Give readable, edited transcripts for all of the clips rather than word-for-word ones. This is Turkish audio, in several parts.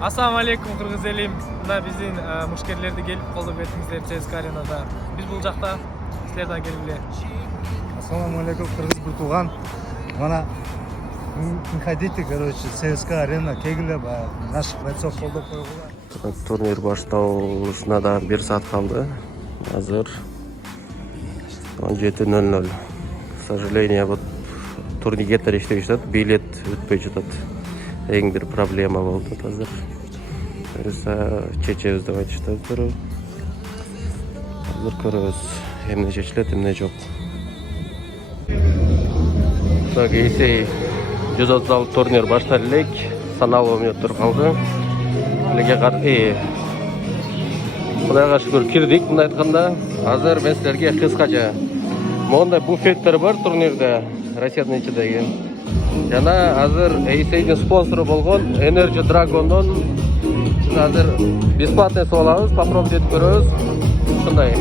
Assalamu alaikum Kırgız elim. Mına биздин мушкерлерди келип колдоп кетиңиздер ЦСКА аренада. Биз бул жакта силерден келгиле. Ассаламу алейкум, Кыргыз бутуган. Мана хотите, короче, ЦСКА арена кегиле наших бойцов колдоп койгула. Турнир башталышына да 1 саат калды. Азыр 17:00. К сожалению, вот турникеттер иштебей жатат, билет өтпөй жатат. Эң бир проблема болду азыр. Чечебиз деп айтышты. Азыр көрөбүз, эмне чечилет, эмне жок. Кейсей 136 турнир башталып элек, саналуу мүнөттөр калды. Элеге Кудайга шүкүр кирдик, мындай айтканда. Азыр мен силерге кыскача мондай буфеттер бар турнирде, Россиянын ичидеги. Жана азыр Эйсейдин спонсору болгон Energy Dragon'дон азыр бесплатный суу алабыз, попробовать этип көрөбүз. Ушундай.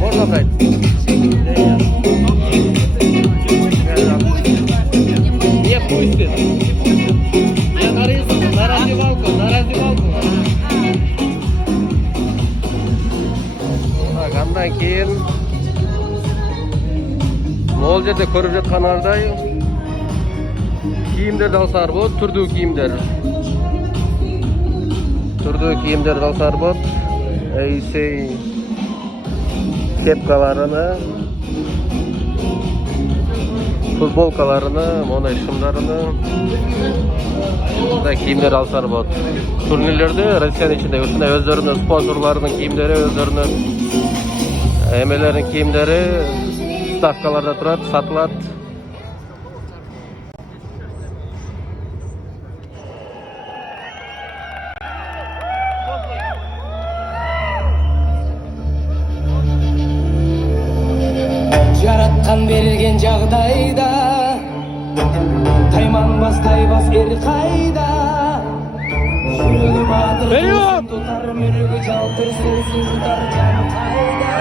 Можно брать? Не пустит. Я на раздевалку. Так, андан кийин могул жерде көрүп жатканыңардай кийимдерди алсаңар болот, түрдүү кийимдерди алсаңар болот. Эйсей кепкаларыны, футболкаларыны, мондай шымдарыны, мындай кийимдер алсаңар болот. Турнирлерде Россиянын ичинде ушундай өздөрүнүн спонсорлорунун кийимдери, өздөрүнүн эмелердин кийимдери ставкаларда турат, сатылат. Жараткан берген жагдайда тайманбас тайбас эр кайда. Жүрөгү баатыр тутар, мүрөгү жалтыр, сөзү жутар жан кайда.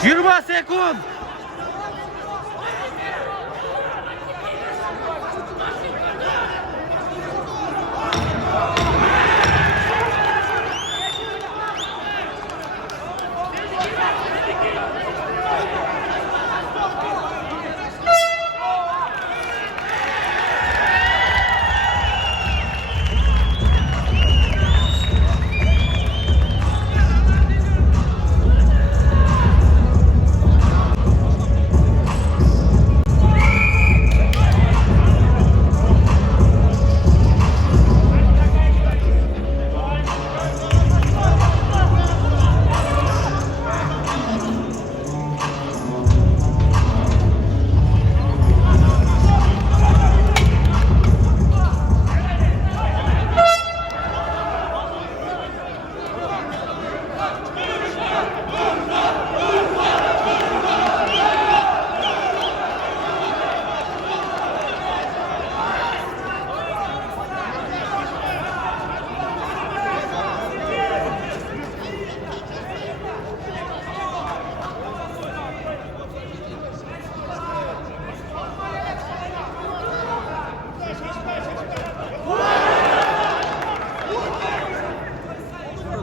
20 sekund.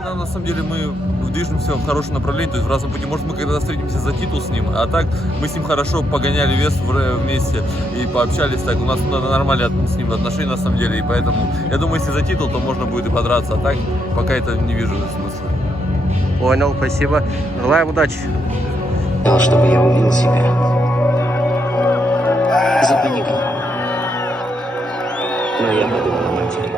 На самом деле мы движемся в хорошем направлении, то есть в разном пути. Может, мы когда встретимся за титул с ним, а так мы с ним хорошо погоняли вес вместе и пообщались так. У нас нормальные с ним отношения на самом деле, и поэтому я думаю, если за титул, то можно будет и подраться, а так пока это не вижу смысла. Понял, спасибо. Желаем удачи. Чтобы я убил себя за паником. Но я подумал о матери.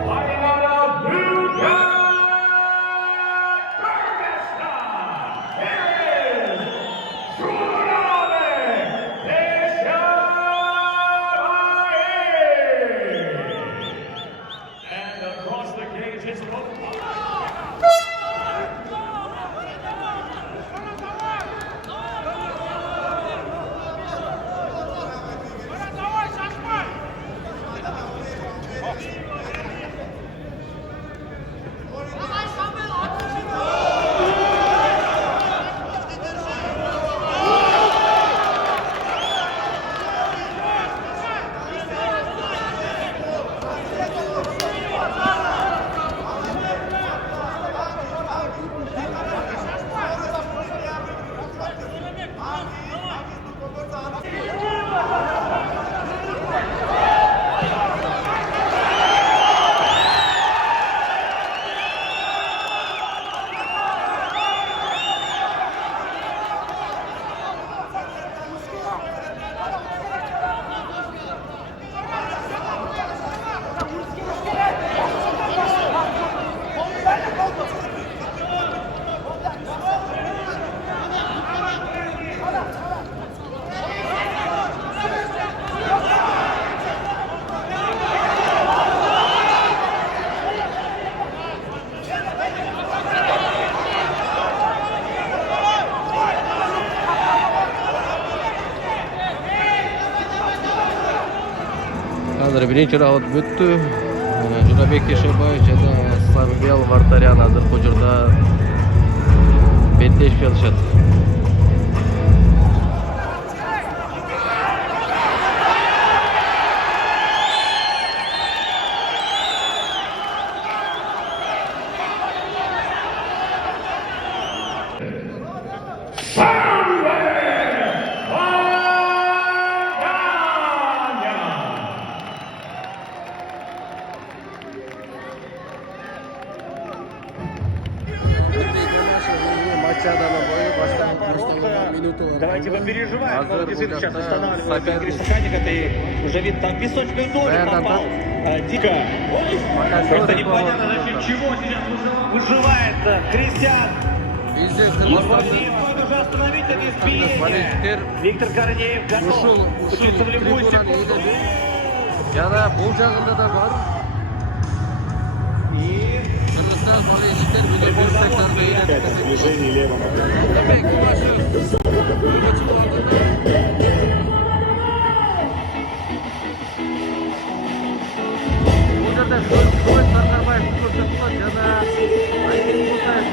Hazır birinci raund büttü. Jurabek Eshebay jana Samvel Vartaryan hazır bu жерде беттешіп жатышат. Давайте попереживаем, но действительно сейчас останавливается Гриша Ханика, и уже видно, там песочную долю попал. Дико. Просто непонятно, за счет чего сейчас выживает Кристиан. Лаврентьев уже остановить это избиение. Виктор Корнеев готов учиться в любую секунду. Yana bu жағында да бар. И Кыргызстан болельщиктер бүгін бір секторда иелендірді. движение левым. Bu жерде Кылыч Саркарбаев көрсөтүлөт жана Айкен Мусаев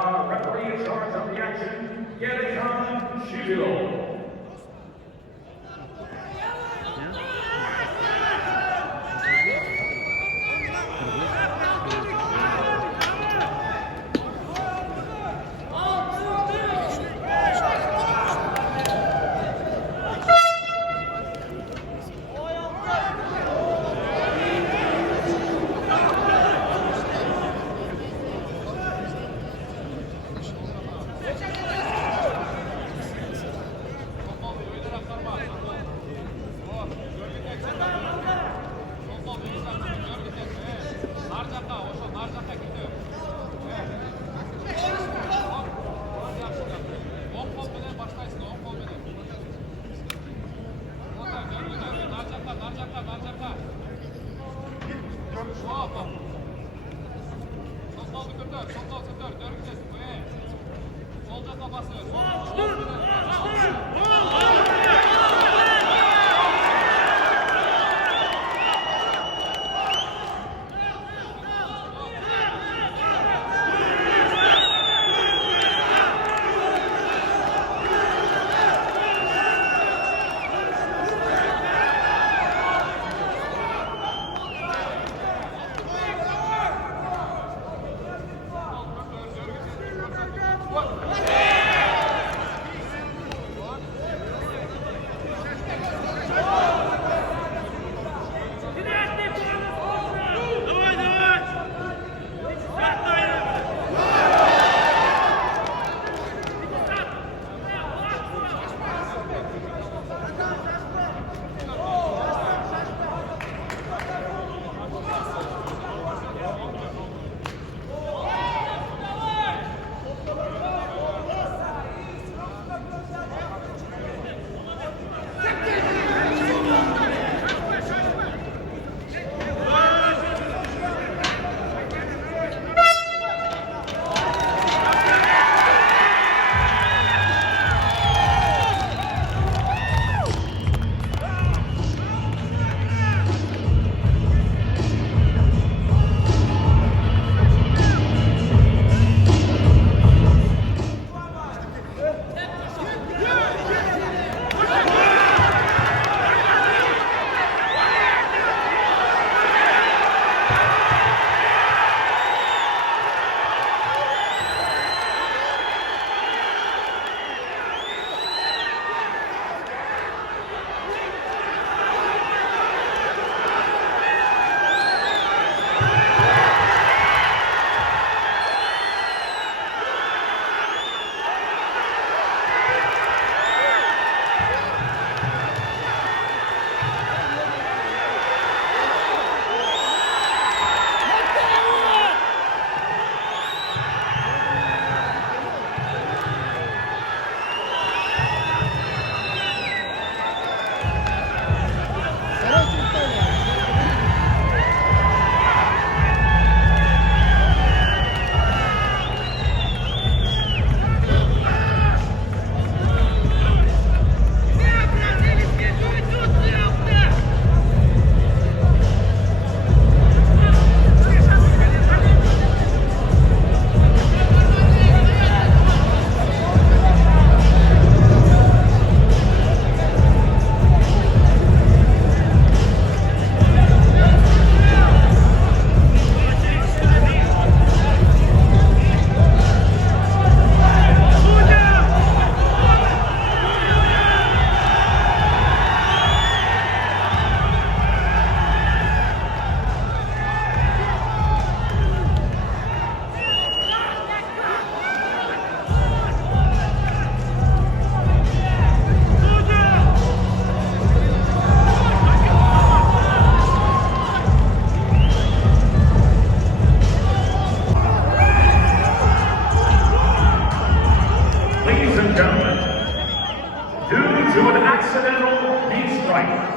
referee in charge of the action, Gerikan Shibilo.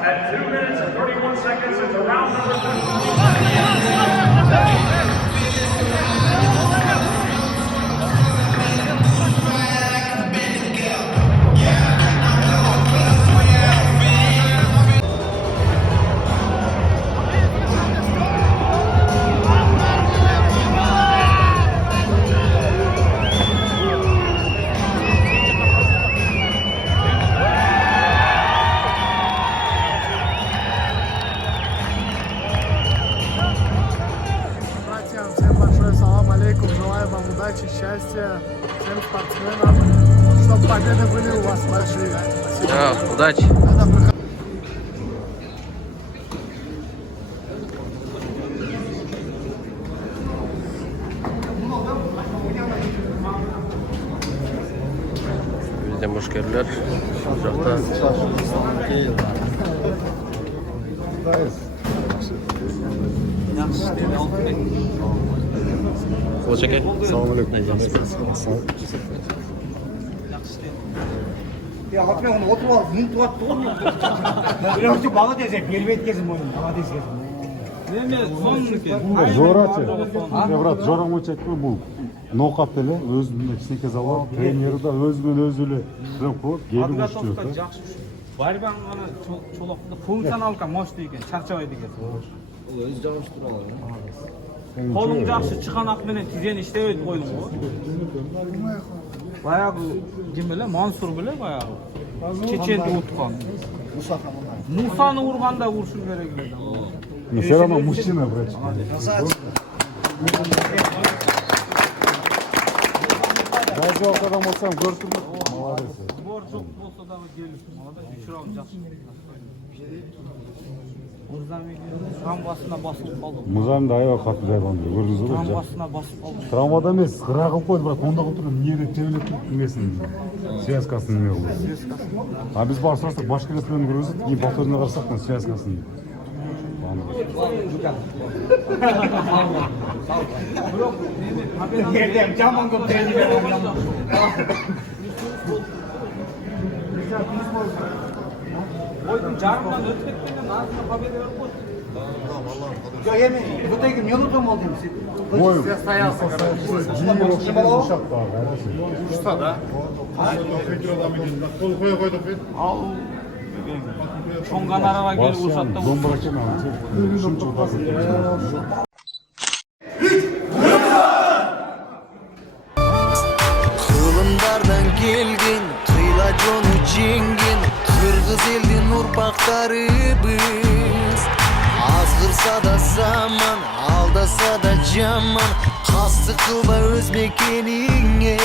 At 2 minutes and 31 seconds into round number 2. всем спортсменам, чтобы победы были у вас большие. Все, удачи. Bizde müşkeriler uzakta. Kol çeker. Ya hakikaten onu oturup al, bunu tuvattı olmuyor. Birazcık bana diyecek, gelmeyet gezin boyun, bana diyecek. Жорачы, брат, жораңы чекпе бул ноқат эле өзүнүн кичинекей залы тренери да өзүнөн өзү эле тренер кылып келип уштуп да. Барбан гана чолокту функционалка мощный экен, чарчабайт экен. Өзү жабыштыра алат. Колуң жакшы чыканак менен тизени иштебейт койдуң го. Баягы ким эле Мансур беле баягы. Чеченди уткан. Мусаны урганда урушуш керек эле. Но все равно мужчина, брат. Даже адам болсам көрсүм. Молодец. Спор жок болсо дагы келип, молодец, учурабы жакшы. Трамвасына басылып калды. Музамда аябай катуу жайгонду көрдүңүзбү? Трамвасына басып калды. Травмада эмес, кыра кылып койду, брат. Онда кылып туруп эмне тебелеп туруп эмесин. Связкасын эме кылды. А биз баары сурасак башкирет менен көрөбүз, кийин повторно карасак связкасын. Yerden caman götürelim. Oyun jarımdan ötüp ketкенден азына победа берип койду. Ya yemin, bu da gibi yolu tam oldu musun? Бой состоялся, Usta da. Чоң канарага келип урушат да. домбыра экен ал. Ушунча басып. Kılımdardan gelgin, kıyla jonu jengin, Kırgız elin urpaqtары biz. Azgırsa da zaman, aldasa da jaman, Kastı kılba öz mekenine.